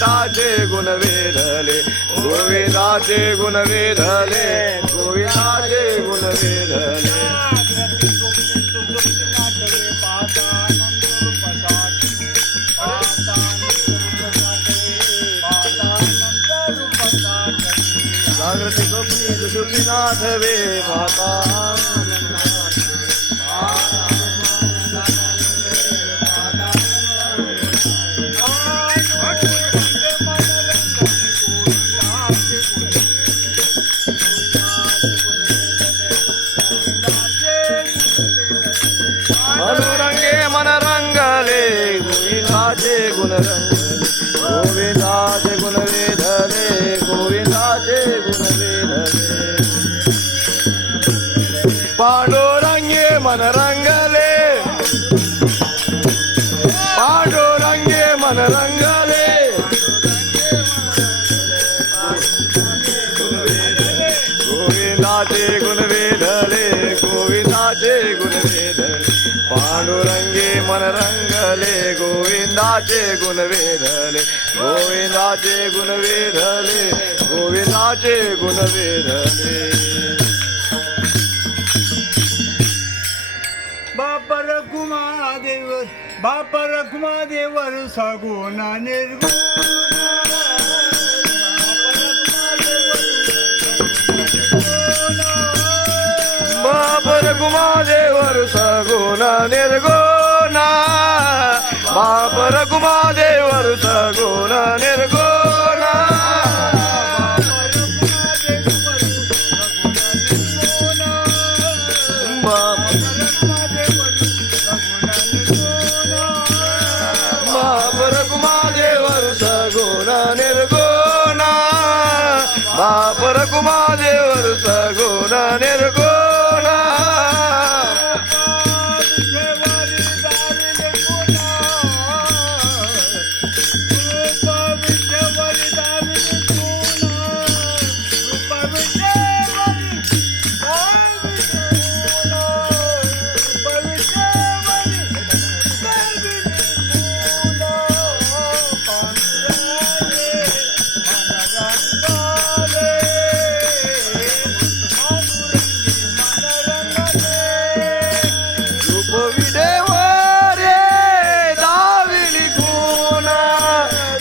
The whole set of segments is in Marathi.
गोविंदाचे गुण वेधले गोविंदाचे गुण वेधले गोविंदाचे गुण वेधले जागृती स्वप्नी सुषुप्ती नाथवे पाहता मनोरंगे मन रंगले गोविंदाचे गुण रंगले गोविंदाचे गुण वेधले गोविंदाचे गुण वेधले पांडुरंगे मन रंगले पांडुरंगे मन रंगले गोविंदाचे गुण वेधले गोविंदाचे गुण वेधले पांडुरंगे मन रंगले गोविंदाचे गुण वेधले गोविंदाचे गुण वेधले गोविंदाचे गुण वेधले बाप रखुमादेवर सगुण निर्गुण बाप रघुमादेवर सगुण निर्गुण बाप रघुमादेवर सगुण निर्गुण बाप रघुमादेवर सगुण निर्गुण बाप रघुमादेवर सगुण निर्गुण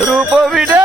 रूप विडे